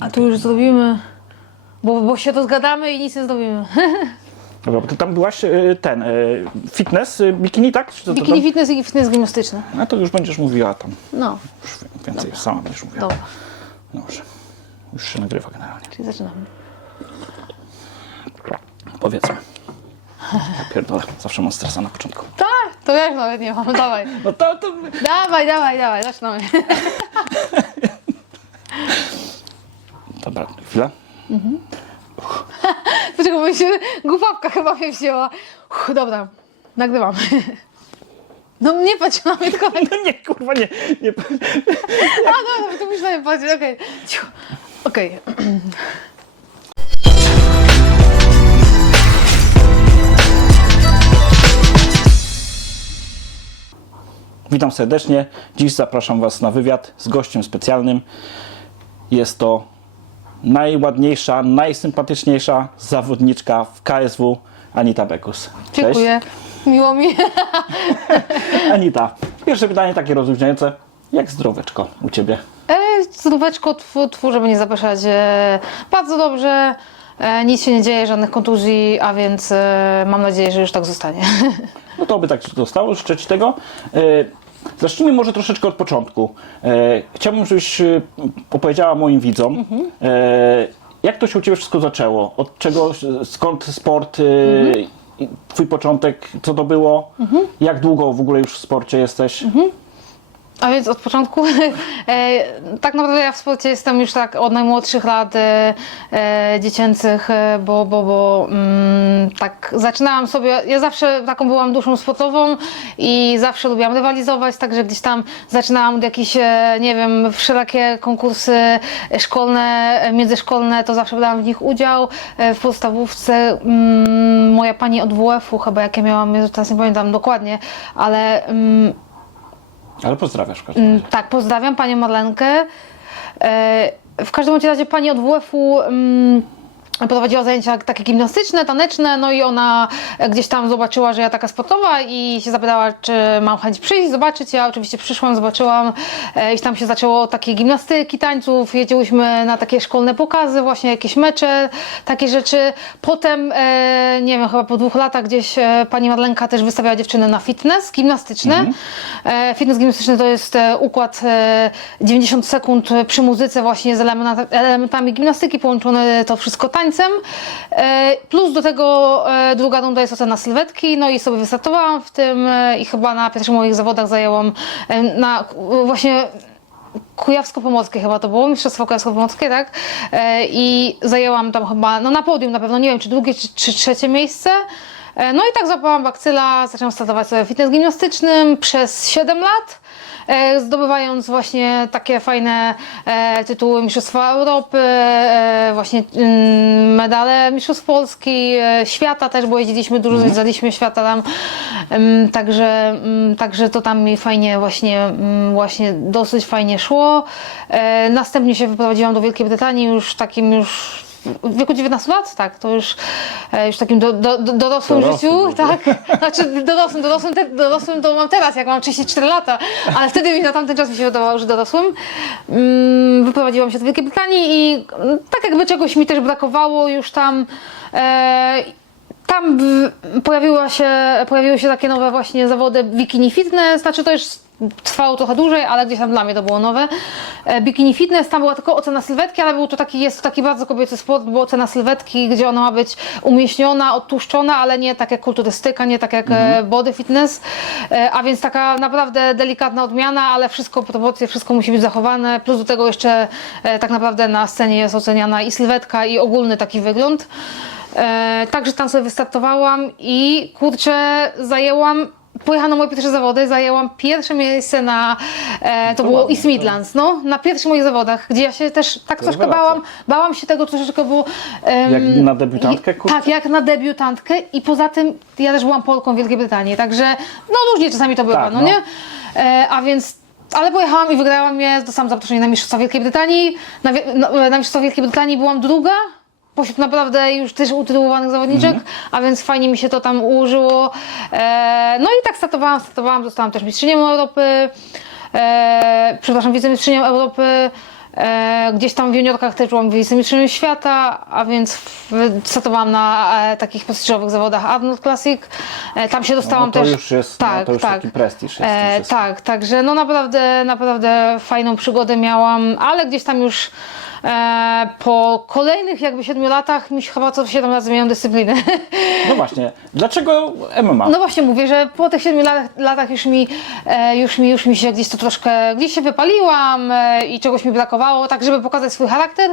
A tu już zrobimy, bo, bo się to zgadamy i nic nie zrobimy. Dobra, bo ty tam byłaś e, ten, e, fitness, e, bikini, tak? Czy co to Bikini tam? fitness i fitness gimnastyczny. No to już będziesz mówiła tam. No, Już więcej sama będziesz mówiła. dobra, Dobrze. Już się nagrywa generalnie. czyli zaczynamy. Powiedzmy. Ja pierdolę, zawsze mam stresa na początku. Tak, to ja już nawet nie mam, dawaj. No to, to... Dawaj, dawaj, dawaj, zaczynamy. Dobra, chwila. Dlaczego bo mi się głupawka chyba mnie wzięła. Uff, dobra, nagrywam. No nie patrz na mnie, tylko. No nie, kurwa, nie. nie. A, dobra, to musisz na mnie patrzeć, okej. Cicho. Okej. Witam serdecznie. Dziś zapraszam Was na wywiad z gościem specjalnym. Jest to najładniejsza, najsympatyczniejsza zawodniczka w KSW, Anita Bekus. Cześć. Dziękuję. Miło mi. Anita, pierwsze pytanie takie rozluźniające. Jak zdroweczko u Ciebie? E, Zdróweczko, tfu, tfu, żeby nie zapraszać. E, bardzo dobrze. E, nic się nie dzieje, żadnych kontuzji, a więc e, mam nadzieję, że już tak zostanie. No to by tak zostało, życzę Ci tego. E, Zacznijmy może troszeczkę od początku. E, Chciałbym, żebyś e, opowiedziała moim widzom, e, jak to się u Ciebie wszystko zaczęło? Od czego, skąd sport, e, i Twój początek, co to było? Jak długo w ogóle już w sporcie jesteś? A więc od początku, e, tak naprawdę ja w sporcie jestem już tak od najmłodszych lat e, e, dziecięcych, e, bo, bo, bo mm, tak zaczynałam sobie, ja zawsze taką byłam duszą sportową i zawsze lubiłam rywalizować, także gdzieś tam zaczynałam od jakichś, nie wiem, wszelakie konkursy szkolne, międzyszkolne, to zawsze brałam w nich udział. W podstawówce mm, moja pani od WF-u, chyba jakie miałam, teraz nie pamiętam dokładnie, ale mm, Ale pozdrawiasz w każdym razie. tak, pozdrawiam panią Marlenkę. E, W każdym razie pani od WF-u mm, prowadziła zajęcia takie gimnastyczne, taneczne, no i ona gdzieś tam zobaczyła, że ja taka sportowa i się zapytała, czy mam chęć przyjść, zobaczyć. Ja oczywiście przyszłam, zobaczyłam e, i tam się zaczęło od takiej gimnastyki, tańców, jeździłyśmy na takie szkolne pokazy, właśnie jakieś mecze, takie rzeczy. Potem, e, nie wiem, chyba po dwóch latach gdzieś e, pani Marlenka też wystawiała dziewczyny na fitness gimnastyczny. E, Fitness gimnastyczny to jest układ e, 90 sekund przy muzyce właśnie z elementa- elementami gimnastyki, połączone to wszystko tańcem. E, Plus do tego e, druga runda jest ocena sylwetki, no i sobie wystartowałam w tym e, i chyba na pierwszych moich zawodach zajęłam na właśnie Kujawsko-Pomorskie chyba to było, Mistrzostwo Kujawsko-Pomorskie, tak? I zajęłam tam chyba, no na podium na pewno, nie wiem czy drugie, czy, czy trzecie miejsce. No i tak złapałam bakcyla, zaczęłam startować sobie w fitness gimnastycznym przez 7 lat, zdobywając właśnie takie fajne e, tytuły Mistrzostwa Europy, e, właśnie mm, medale Mistrzostw Polski, e, świata też, bo jeździliśmy dużo, zwiedzaliśmy świata tam, także, mm, także to tam mi fajnie właśnie, mm, właśnie dosyć fajnie szło. E, Następnie się wyprowadziłam do Wielkiej Brytanii już takim już w wieku 19 lat, tak, to już, e, już takim do, do, do, dorosłym Dorosłym życiu, już, tak, znaczy dorosłym, dorosłym, te, dorosłym to mam teraz, jak mam 34 lata, ale wtedy mi na tamten czas mi się wydawało, że dorosłym. Mm, Wyprowadziłam się do Wielkiej Brytanii i mm, tak jakby czegoś mi też brakowało już tam. E, tam pojawiła się, pojawiły się takie nowe właśnie zawody bikini fitness, znaczy to już trwało trochę dłużej, ale gdzieś tam dla mnie to było nowe. E, Bikini fitness, tam była tylko ocena sylwetki, ale był to taki, jest to taki bardzo kobiecy sport, bo ocena sylwetki, gdzie ona ma być umieśniona, odtłuszczona, ale nie tak jak kulturystyka, nie tak jak e, body fitness, E, a więc taka naprawdę delikatna odmiana, ale wszystko, proporcje, wszystko musi być zachowane, plus do tego jeszcze tak naprawdę na scenie jest oceniana i sylwetka i ogólny taki wygląd. Także tam sobie wystartowałam i kurczę, zajęłam. Pojechałam na moje pierwsze zawody, zajęłam pierwsze miejsce na, e, to To było ładnie, East Midlands, no, na pierwszych moich zawodach, gdzie ja się też tak troszkę rewelacja. bałam, bałam się tego troszeczkę, bo... em, Jak na debiutantkę, kurczę? Tak, jak na debiutantkę i poza tym ja też byłam Polką w Wielkiej Brytanii, także no różnie czasami to bywa, Tak, no, no. nie? E, a więc ale pojechałam i wygrałam je, dostałam zaproszenie na Mistrzostwa Wielkiej Brytanii. Na, na, na Mistrzostwa Wielkiej Brytanii byłam druga, pośród naprawdę już też utytułowanych zawodniczek, a więc fajnie mi się to tam ułożyło. E, no i tak startowałam, startowałam, zostałam też mistrzynią Europy, e, przepraszam, wicemistrzynią Europy. E, gdzieś tam w juniorkach też byłam wicemistrzem świata, a więc w- startowałam na e, takich prestiżowych zawodach Arnold Classic. E, tam się dostałam No to też. już jest, tak, no, to już tak. taki prestiż jest. w tym E, wszystkim. tak, także no naprawdę, naprawdę fajną przygodę miałam, ale gdzieś tam już po kolejnych jakby siedmiu latach mi się chyba co siedem razy zmienią dyscyplinę. No właśnie, dlaczego MMA? No właśnie mówię, że po tych siedmiu latach, latach już, mi, e, już, mi, już mi się gdzieś to troszkę, gdzieś się wypaliłam e, i czegoś mi brakowało, tak żeby pokazać swój charakter.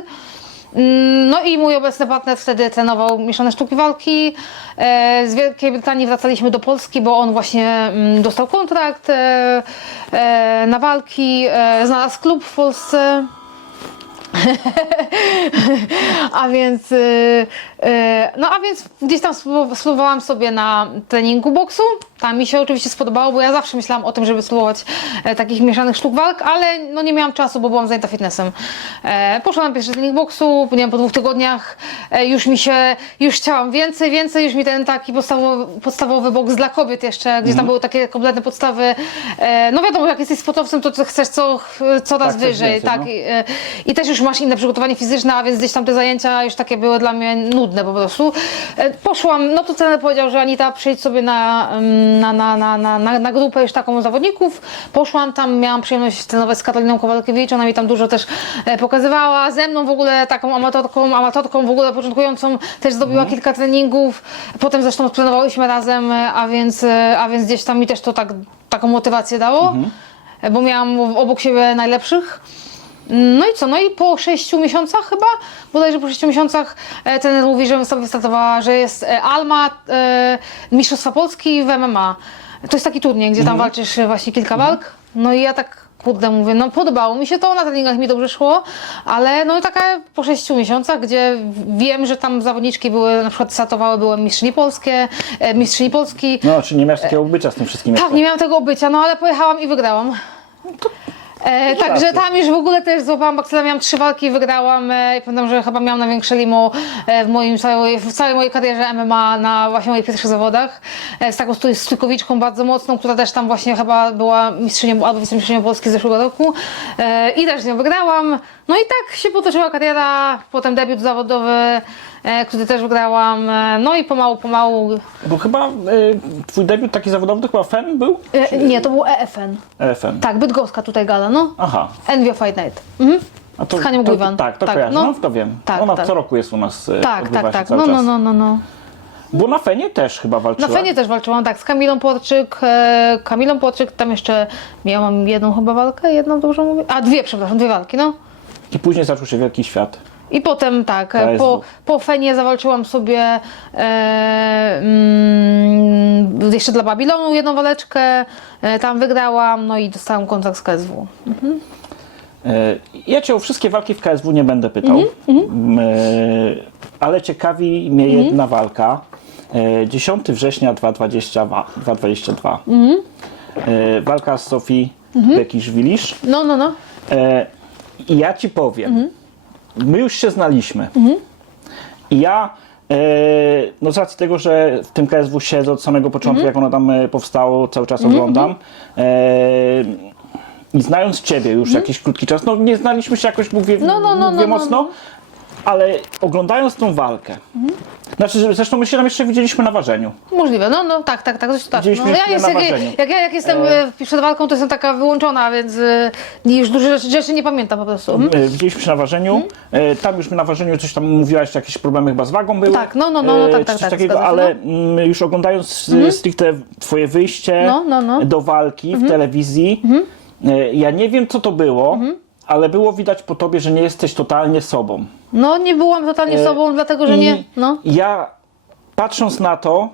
Mm, No i mój obecny partner wtedy trenował mieszane sztuki walki. E, Z Wielkiej Brytanii wracaliśmy do Polski, bo on właśnie mm, dostał kontrakt e, e, na walki, e, znalazł klub w Polsce. a więc, y, y, no a więc gdzieś tam spró- spróbowałam sobie na treningu boksu. Tam mi się oczywiście spodobało, bo ja zawsze myślałam o tym, żeby spróbować e, takich mieszanych sztuk walk, ale no nie miałam czasu, bo byłam zajęta fitnessem. E, poszłam na pierwszy trening boksu, nie wiem, po dwóch tygodniach e, już mi się, już chciałam więcej, więcej, już mi ten taki podstawowy, podstawowy boks dla kobiet jeszcze, gdzie tam były takie kompletne podstawy. No wiadomo, jak jesteś sportowcem, to chcesz co, coraz Tak, wyżej, więcej, tak. no. I, I też już masz inne przygotowanie fizyczne, a więc gdzieś tam te zajęcia już takie były dla mnie nudne po prostu. E, Poszłam, no to trener powiedział, że Anita przyjdź sobie na, mm, na, na, na, na, na, na grupę już taką zawodników. Poszłam tam, miałam przyjemność trenować z Karoliną Kowalkiewicz, ona mi tam dużo też e, pokazywała. Ze mną w ogóle taką amatorką, amatorką w ogóle początkującą też zrobiła kilka treningów. Potem zresztą trenowałyśmy razem, e, a więc, a więc gdzieś tam mi też to tak, taką motywację dało, e, bo miałam obok siebie najlepszych. No i co? No i po 6 miesiącach chyba, bodajże po 6 miesiącach e, trener mówi, że sobie wystartowała, że jest e, Alma e, Mistrzostwa Polski w MMA. To jest taki turniej, gdzie tam walczysz e, właśnie kilka walk. No i ja tak kurde mówię, no podobało mi się to, na treningach mi dobrze szło, ale no taka po 6 miesiącach, gdzie wiem, że tam zawodniczki były, na przykład startowały, były mistrzyni polskie, e, mistrzyni Polski. No, czy nie miałeś takiego bycia z tym wszystkim Tak, jeszcze? nie miałam tego obycia, no ale pojechałam i wygrałam. E, Dużo także tam już w ogóle też złapałam bakcyla, miałam trzy walki wygrałam. E, i pamiętam, że chyba miałam największe limo e, w, moim całej, w całej mojej karierze MMA na właśnie moich pierwszych zawodach. E, z taką stój- stójkowiczką bardzo mocną, która też tam właśnie chyba była mistrzynią albo wicemistrzynią Polski z zeszłego roku. E, I też z nią wygrałam. No i tak się potoczyła kariera, potem debiut zawodowy, który też wygrałam. E, no i pomału, pomału. Bo chyba y, twój debiut taki zawodowy to chyba FEN był? E, nie, to był EFN. EFN. Tak, Bydgoska tutaj gala, no. Aha. Envio Fight Night. Mhm. A to, Z Hanią to, Gujwan. Tak, to Tak, kojarzę. no. No, to wiem. Tak, Ona tak. co roku jest u nas Tak, tak, tak. No, no, no, no, no. Bo na Fenie też chyba Na walczyła. Fenie też walczyłam, tak, z Kamilą Płotrzyk. E, Kamilą Płotrzyk, tam jeszcze miałam jedną chyba walkę, jedną mówię? A, dwie, przepraszam, dwie walki, no. I później zaczął się Wielki Świat. I potem tak, e, po, po Fenie zawalczyłam sobie e, mm, jeszcze dla Babilonu jedną waleczkę, e, tam wygrałam, no i dostałam kontrakt z KSW. E, Ja cię o wszystkie walki w KSW nie będę pytał, Mhm, M, e, ale ciekawi mnie Mhm. jedna walka. E, 10 września 2022. 2022. Mhm. E, Walka z Sofii Bekisz-Wilisz. No, no, no. E, ja ci powiem, Mhm. My już się znaliśmy. I ja, e, no z racji tego, że w tym KSW siedzę od samego początku, Mhm. jak ono tam e, powstało, cały czas oglądam. E, I znając ciebie już jakiś krótki czas, no nie znaliśmy się jakoś, mówię, Mhm. No, no, no, mówię no, no, mocno, no. Ale oglądając tą walkę, znaczy, że- zresztą my się tam jeszcze widzieliśmy na ważeniu. Możliwe, no, no tak, tak, tak, coś tak. No, Widzieliśmy ja chwilę jest, na jak, jak, ja jak jestem e, przed walką, to jestem taka wyłączona, więc e, już dużo rzeczy, rzeczy nie pamiętam po prostu. Mhm. E, Widzieliśmy się na ważeniu. E, Tam już na ważeniu coś tam mówiłaś, jakieś problemy chyba z wagą były. Tak, no, no, no, no, E, tak, czy tak, coś tak, takiego, zgadza się, ale mm, już oglądając e, stricte twoje wyjście No, no, no. do walki w telewizji, e, ja nie wiem co to było, ale było widać po tobie, że nie jesteś totalnie sobą. No nie byłam totalnie E, sobą, dlatego że I nie, no. Ja patrząc na to,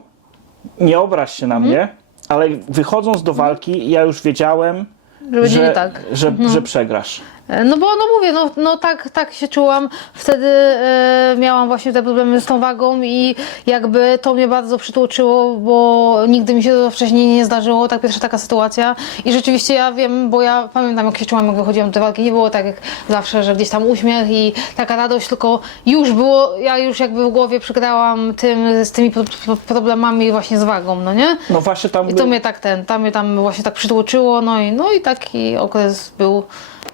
nie obraź się na mnie, ale wychodząc do walki, ja już wiedziałem, Że będzie że, nie tak. że, że przegrasz. E, No bo no mówię, no, no tak, tak się czułam. Wtedy e, miałam właśnie te problemy z tą wagą i jakby to mnie bardzo przytłoczyło, bo nigdy mi się to wcześniej nie zdarzyło, tak pierwsza taka sytuacja. I rzeczywiście ja wiem, bo ja pamiętam jak się czułam, jak wychodziłam do tej walki. Nie było tak jak zawsze, że gdzieś tam uśmiech i taka radość, tylko już było, ja już jakby w głowie przegrałam tym, z tymi pro- pro- problemami właśnie z wagą, no nie? No właśnie tam I to mnie tak ten, tam mnie tam właśnie tak przytłoczyło, no i, no i taki okres był,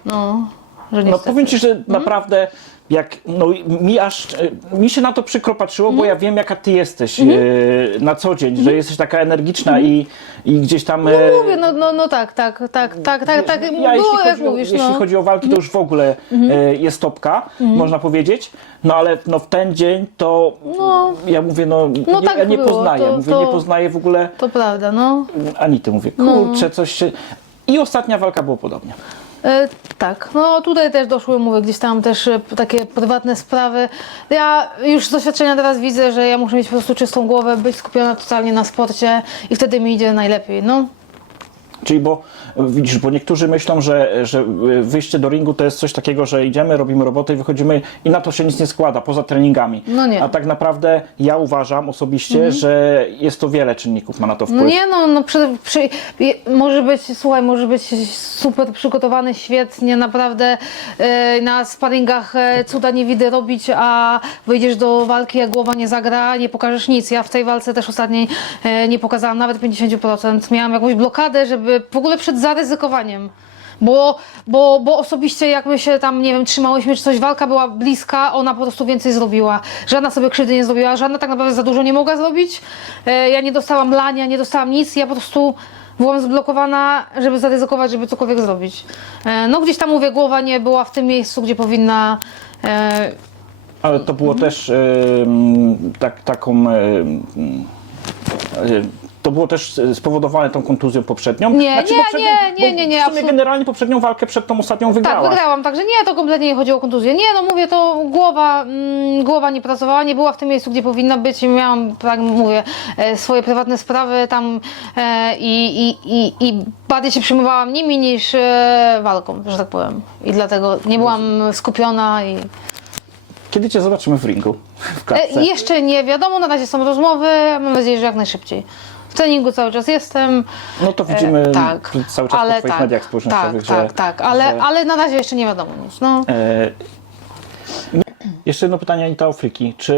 no. że No niestety. powiem Ci, że naprawdę jak, no, mi aż, mi się na to przykro patrzyło, bo ja wiem jaka Ty jesteś e, na co dzień, że jesteś taka energiczna i, i gdzieś tam... e, No mówię, no, no, no tak, tak, tak, tak, tak, tak, ja, było jeśli, jak chodzi o, mówisz, jeśli no. chodzi o walki, to już w ogóle e, jest topka, można powiedzieć. No ale no, w ten dzień to No. ja mówię, no, No nie, tak ja nie było, poznaję, to- mówię, to- nie poznaję w ogóle To prawda, no. Anity, mówię, kurczę, coś się... I ostatnia walka było podobnie. E, tak, no tutaj też doszły, mówię, gdzieś tam też e, takie prywatne sprawy. Ja już z doświadczenia teraz widzę, że ja muszę mieć po prostu czystą głowę, być skupiona totalnie na sporcie i wtedy mi idzie najlepiej, no. Czyli bo e, widzisz, bo niektórzy myślą, że, że e, wyjście do ringu to jest coś takiego, że idziemy, robimy robotę i wychodzimy i na to się nic nie składa poza treningami. No nie. Mhm. A tak naprawdę ja uważam osobiście, że jest to wiele czynników ma na to wpływ. No nie, no, no przy, przy, może być, słuchaj, może być super przygotowany, świetnie, naprawdę e, na sparingach cuda nie widzę robić, a wyjdziesz do walki, jak głowa nie zagra, nie pokażesz nic. Ja w tej walce też ostatniej e, nie pokazałam nawet 50%. Miałam jakąś blokadę, żeby w ogóle przed zaryzykowaniem. Bo, bo, bo osobiście jak my się tam, nie wiem, trzymałyśmy czy coś, walka była bliska, ona po prostu więcej zrobiła. Żadna sobie krzywdy nie zrobiła, żadna tak naprawdę za dużo nie mogła zrobić. E, ja nie dostałam lania, nie dostałam nic, ja po prostu byłam zblokowana, żeby zaryzykować, żeby cokolwiek zrobić. E, no gdzieś tam mówię, głowa nie była w tym miejscu, gdzie powinna. E, Ale to było Mhm. też tak, taką. To było też e, spowodowane tą kontuzją poprzednią. Nie, nie, poprzednią- nie, nie, nie, nie, W sumie generalnie poprzednią walkę przed tą ostatnią Tak, wygrałaś. wygrałam, także nie, to kompletnie nie chodziło o kontuzję. Nie, no mówię, to głowa, mm, głowa nie pracowała, nie była w tym miejscu, gdzie powinna być. Miałam, tak mówię, e, swoje prywatne sprawy tam e, i, i, i, i bardziej się przejmowałam nimi niż e, walką, że tak powiem. I dlatego nie byłam skupiona i... Kiedy cię zobaczymy w ringu? W. E, jeszcze nie wiadomo, na razie są rozmowy, mam nadzieję, że jak najszybciej. W treningu cały czas jestem. No to widzimy E, tak, cały czas ale Twoich tak, mediach społecznościowych, tak, że... tak, tak, ale, że- ale na razie jeszcze nie wiadomo nic. No. E, jeszcze jedno pytanie Anita o friki. Czy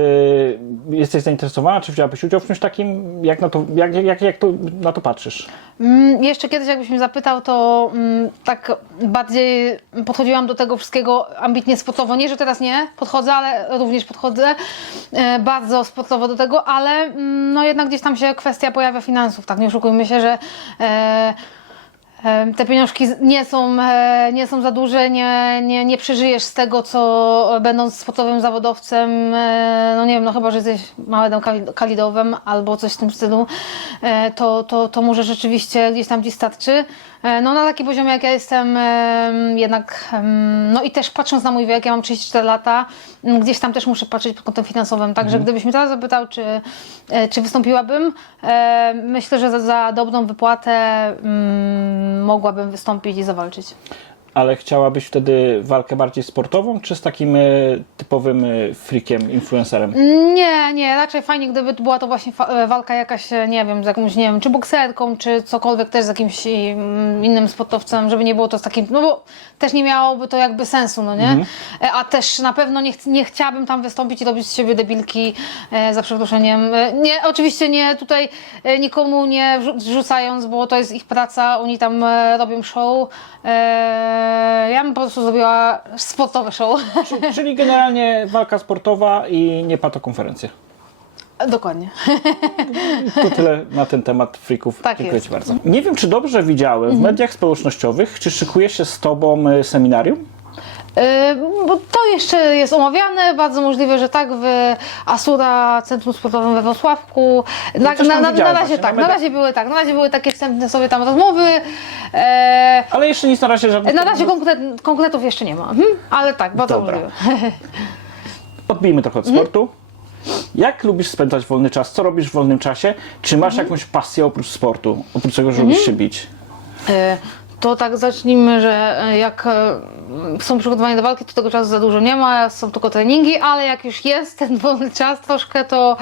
jesteś zainteresowana, czy wzięłabyś udział w czymś takim? Jak na to, jak, jak, jak to, na to patrzysz? Mm, jeszcze kiedyś jakbyś mnie zapytał, to mm, tak bardziej podchodziłam do tego wszystkiego ambitnie sportowo. Nie, że teraz nie podchodzę, ale również podchodzę e, bardzo sportowo do tego, ale mm, no jednak gdzieś tam się kwestia pojawia finansów, tak nie oszukujmy się, że e, te pieniążki nie są, e, nie są za duże, nie, nie, nie przeżyjesz z tego, co będąc sportowym zawodowcem, e, no nie wiem, no chyba, że jesteś małym kalidowym albo coś w tym stylu, e, to, to, to może rzeczywiście gdzieś tam Ci starczy. No na takim poziomie, jak ja jestem, em, jednak, no i też patrząc na mój wiek, ja mam 34 lata, m, gdzieś tam też muszę patrzeć pod kątem finansowym, także gdybyś mnie teraz zapytał, czy, czy wystąpiłabym, myślę, że za, za dobrą wypłatę mm, mogłabym wystąpić i zawalczyć. Ale chciałabyś wtedy walkę bardziej sportową, czy z takim e, typowym e, freakiem, influencerem? Nie, nie, raczej fajnie, gdyby była to właśnie e, walka jakaś, nie wiem, z jakąś, nie wiem, czy bokserką, czy cokolwiek też z jakimś mm, innym sportowcem, żeby nie było to z takim, no bo też nie miałoby to jakby sensu, no nie? E, A też na pewno nie, ch- nie chciałabym tam wystąpić i robić z siebie debilki, e, za przeproszeniem. Nie, oczywiście nie tutaj nikomu nie wrzu- wrzucając, bo to jest ich praca, oni tam robią show. E, Ja bym po prostu zrobiła sportowe show. Czyli, czyli generalnie walka sportowa i nie patokonferencja. Dokładnie. To tyle na ten temat freaków. Tak Dziękuję jest. Ci bardzo. Nie wiem, czy dobrze widziałem w mediach społecznościowych, czy szykuje się z Tobą e, seminarium? Bo to jeszcze jest omawiane, bardzo możliwe, że tak w Asura Centrum Sportowym we Wrocławku. Na, coś na, tam na, na razie tak, na na razie były tak, na razie były takie wstępne sobie tam rozmowy. E, Ale jeszcze nic na razie żadnych... na razie konkret, konkretów jeszcze nie ma, mhm. ale tak, bardzo Dobra. możliwe. Odbijmy trochę od sportu. Jak lubisz spędzać wolny czas? Co robisz w wolnym czasie? Czy masz jakąś pasję oprócz sportu? Oprócz tego, że lubisz się bić? E, To tak zacznijmy, że e, jak e, są przygotowania do walki, to tego czasu za dużo nie ma, są tylko treningi, ale jak już jest ten wolny czas troszkę, to,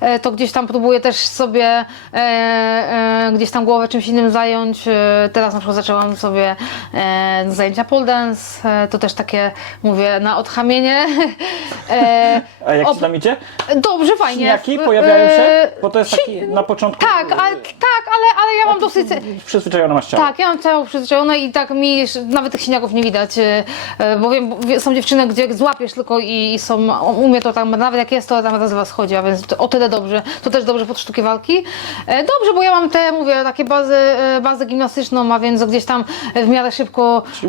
e, to gdzieś tam próbuję też sobie e, e, gdzieś tam głowę czymś innym zająć. Teraz na przykład zaczęłam sobie e, zajęcia pole dance, e, to też takie mówię na odchamienie, E, A jak ci tam idzie? Dobrze, fajnie. Śniaki pojawiają się? Bo to jest taki na początku... Tak, ale, tak ale, ale ja mam dosyć... Przyzwyczajona masz ciało. Tak, ja mam ciało przyzwyczajone i tak mi nawet tych siniaków nie widać, e, e, bo wiem, wie- są dziewczyny, gdzie złapiesz tylko i, są, u mnie to tam, nawet jak jest, to tam raz was chodzi, a więc o tyle dobrze. To też dobrze pod sztuki walki. E, Dobrze, bo ja mam te, mówię, takie bazy, e, bazę gimnastyczną, a więc gdzieś tam w miarę szybko... Ci.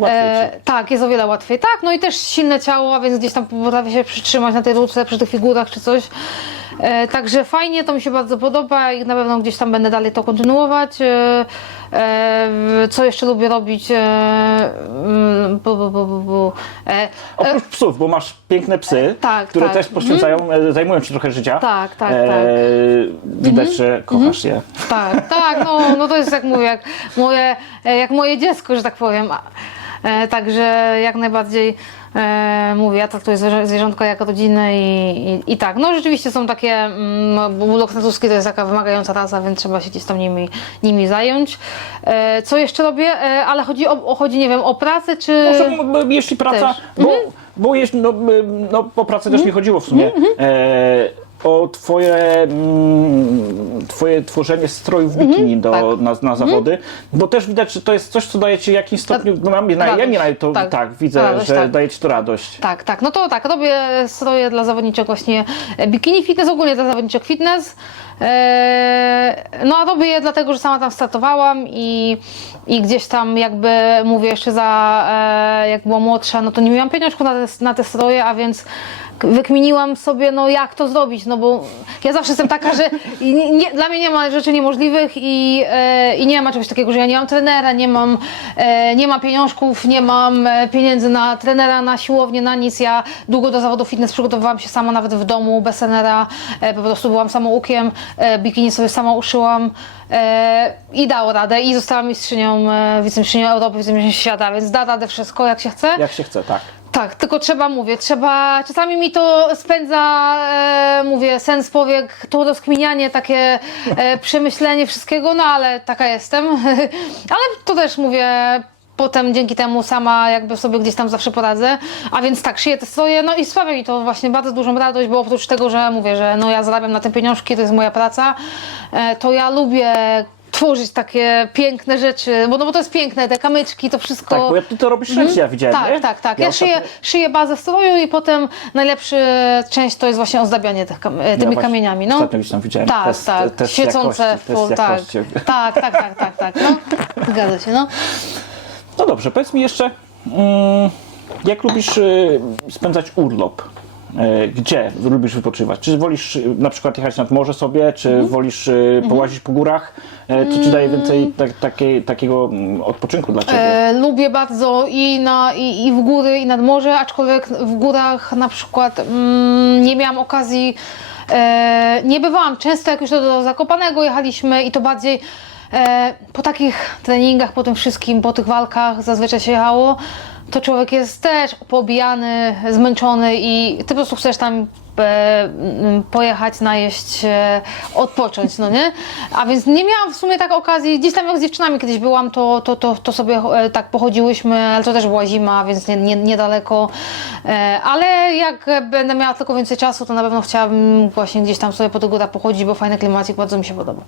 tak, jest o wiele łatwiej. Tak, no i też silne ciało, a więc gdzieś tam potrafię się przytrzymać na tej rurce, przy tych figurach czy coś. E, także fajnie, to mi się bardzo podoba i na pewno gdzieś tam będę dalej to kontynuować. E, e, co jeszcze lubię robić? Mm, bu, bu, bu, bu, bu. Oprócz psów, bo masz piękne psy, tak, które tak. też poświęcają, e, zajmują ci trochę życia. Tak, tak, E, tak. Widać, że kochasz je. Tak, tak, no, no to jest jak mówię, jak moje, jak moje dziecko, że tak powiem. E, także jak najbardziej e, mówię, ja traktuję zwierzątka jako rodzinę i, i, i tak. No rzeczywiście są takie, mm, no, bulldog francuski to jest taka wymagająca rasa, więc trzeba się gdzieś tam nimi, nimi zająć. E, co jeszcze robię? Ale chodzi o, chodzi, nie wiem, o pracę czy... Może m- jeśli praca, Też. bo, bo jeśli, no, no, po pracy też mi chodziło w sumie. E, o twoje, mm, twoje tworzenie strojów bikini do, tak. na, na zawody, bo też widać, że to jest coś, co daje ci w jakimś stopniu, no, na, na, ja Radość. na to, tak, Tak. widzę, Radość, że tak. daje ci to radość. Tak, tak. No to tak, robię stroje dla zawodniczek właśnie bikini fitness, ogólnie dla zawodniczek fitness. Eee, No a robię je dlatego, że sama tam startowałam i, i gdzieś tam jakby mówię jeszcze za, e, jak była młodsza, no to nie miałam pieniążków na te, na te stroje, a więc wykminiłam sobie, no jak to zrobić, no bo ja zawsze jestem taka, że nie, dla mnie nie ma rzeczy niemożliwych i, e, i nie ma czegoś takiego, że ja nie mam trenera, nie mam, e, nie ma pieniążków, nie mam e, pieniędzy na trenera, na siłownię, na nic. Ja długo do zawodu fitness przygotowywałam się sama, nawet w domu, bez trenera, e, po prostu byłam samoukiem, bikini sobie sama uszyłam e, i dało radę i zostałam mistrzynią, e, wicemistrzynią Europy, wicemistrzynią świata, więc da radę wszystko jak się chce. Jak się chce, tak. Tak, tylko trzeba, mówię, trzeba, czasami mi to spędza, e, mówię, sens powiek, to rozkminianie, takie e, przemyślenie wszystkiego, no ale taka jestem. ale to też, mówię, potem dzięki temu sama jakby sobie gdzieś tam zawsze poradzę. A więc tak, szyję te stroje, no i sprawia mi to właśnie bardzo dużą radość, bo oprócz tego, że mówię, że no ja zarabiam na te pieniążki, to jest moja praca, e, to ja lubię tworzyć takie piękne rzeczy, bo, no, bo to jest piękne, te kamyczki, to wszystko. Tak, bo ja, ty to robisz ręcznie, ja widziałem, Tak, nie? tak, tak. Ja, szyję, ostatnio- szyję bazę stroju i potem najlepsza część to jest właśnie ozdabianie tych kam- e, tymi właśnie kamieniami. No. ostatnio gdzieś tam widziałem Tak, test- tak. test Świecące jakości, test full, tak. jakości. tak. Tak, tak, tak, tak, No. Zgadza się, no. No dobrze, powiedz mi jeszcze, mm, jak lubisz y, spędzać urlop? Y, Gdzie lubisz wypoczywać? Czy wolisz y, na przykład jechać nad morze sobie, czy Mhm. wolisz y, połazić po górach? Y, Czy ci daje więcej tak, takiej, takiego mm, odpoczynku dla ciebie? E, lubię bardzo i, na, i, i w góry, i nad morze, aczkolwiek w górach na przykład mm, nie miałam okazji, e, nie bywałam często, jak już do, do Zakopanego jechaliśmy i to bardziej e, po takich treningach, po tym wszystkim, po tych walkach zazwyczaj się jechało, to człowiek jest też pobijany, zmęczony i ty po prostu chcesz tam e, pojechać, najeść, e, odpocząć, no nie? A więc nie miałam w sumie tak okazji, gdzieś tam jak z dziewczynami kiedyś byłam, to, to, to, to sobie e, tak pochodziłyśmy, ale to też była zima, więc nie, nie, niedaleko. E, Ale jak będę miała tylko więcej czasu, to na pewno chciałabym właśnie gdzieś tam sobie po tych pochodzić, bo fajny klimacik, bardzo mi się podoba.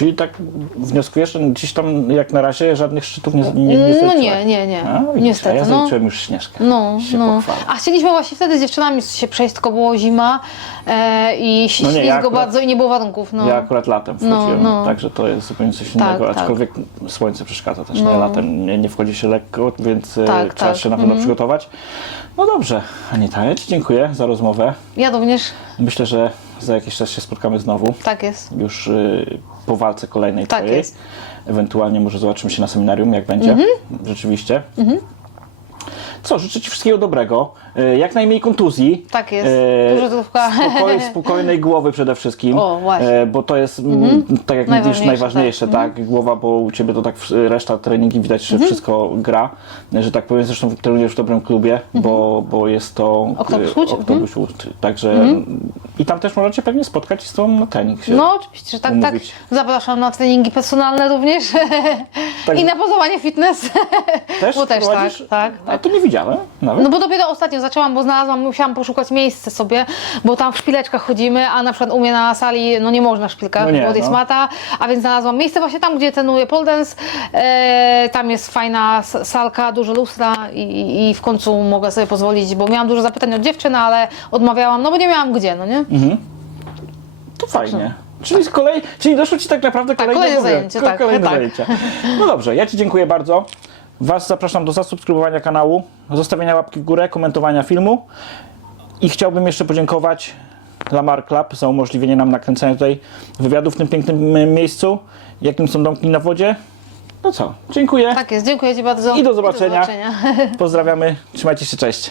Czyli tak wnioskujesz, że gdzieś tam jak na razie żadnych szczytów nie, nie, nie No nie, nie, nie. A, widzisz, Niestety, A ja no. zaliczyłem już Śnieżkę. No, Się no. pochwalę. A chcieliśmy właśnie wtedy z dziewczynami się przejść, tylko było zima e, i No nie, ślizgo ja akurat- bardzo i nie było warunków. No. Ja akurat latem No, wchodziłem, no. także to jest zupełnie coś Tak, innego, tak. aczkolwiek słońce przeszkadza też, No. nie? Latem nie, nie wchodzi się lekko, więc e, Tak, trzeba tak. się na pewno przygotować. No dobrze, Anita, ja Ci dziękuję za rozmowę. Ja również, Myślę, że za jakiś czas się spotkamy znowu, tak jest. już y, po walce kolejnej Tak Twojej. jest. Ewentualnie może zobaczymy się na seminarium, jak będzie, Mhm. rzeczywiście. Co, życzę Ci wszystkiego dobrego, y, jak najmniej kontuzji. Tak jest. E, Dużo zdrówka. Spokoj, spokojnej głowy przede wszystkim. O, właśnie. E, bo to jest, mm, tak jak mówisz, Najważniejsze, najważniejsze, tak. tak. Głowa, bo u Ciebie to tak reszta treningi widać, że wszystko gra. Że tak powiem, zresztą trenujesz w dobrym klubie, bo, bo jest to Octopus e, Łódź, Octopus Łódź. Także i tam też możecie pewnie spotkać z Tobą na trening się. No oczywiście, że tak, tak. Zapraszam na treningi personalne również Tak. i na pozowanie fitness. też bo też tak, tak, A tak. to nie widziałem widziałem nawet. No bo dopiero ostatnio zaczęłam, bo znalazłam, musiałam poszukać miejsce sobie, bo tam w szpileczkach chodzimy, a na przykład u mnie na sali, no nie można w szpilkach, No nie, bo jest no. mata, a więc znalazłam miejsce właśnie tam, gdzie trenuję pole dance. E, tam jest fajna salka, duże lustra i, i w końcu mogę sobie pozwolić, bo miałam dużo zapytań od dziewczyn, ale odmawiałam, no bo nie miałam gdzie, no nie? Mhm. To fajnie. Czyli, z kolei, czyli doszło Ci tak naprawdę Tak, kolejne, kolejne mówię, zajęcie, tak, kolejne tak. zajęcia. No dobrze, ja Ci dziękuję bardzo. Was zapraszam do zasubskrybowania kanału, zostawienia łapki w górę, komentowania filmu i chciałbym jeszcze podziękować Lamar Club za umożliwienie nam nakręcenia tutaj wywiadu w tym pięknym miejscu, jakim są domki na wodzie. No co, dziękuję, Tak jest, dziękuję Ci bardzo. I do zobaczenia. pozdrawiamy, trzymajcie się, cześć.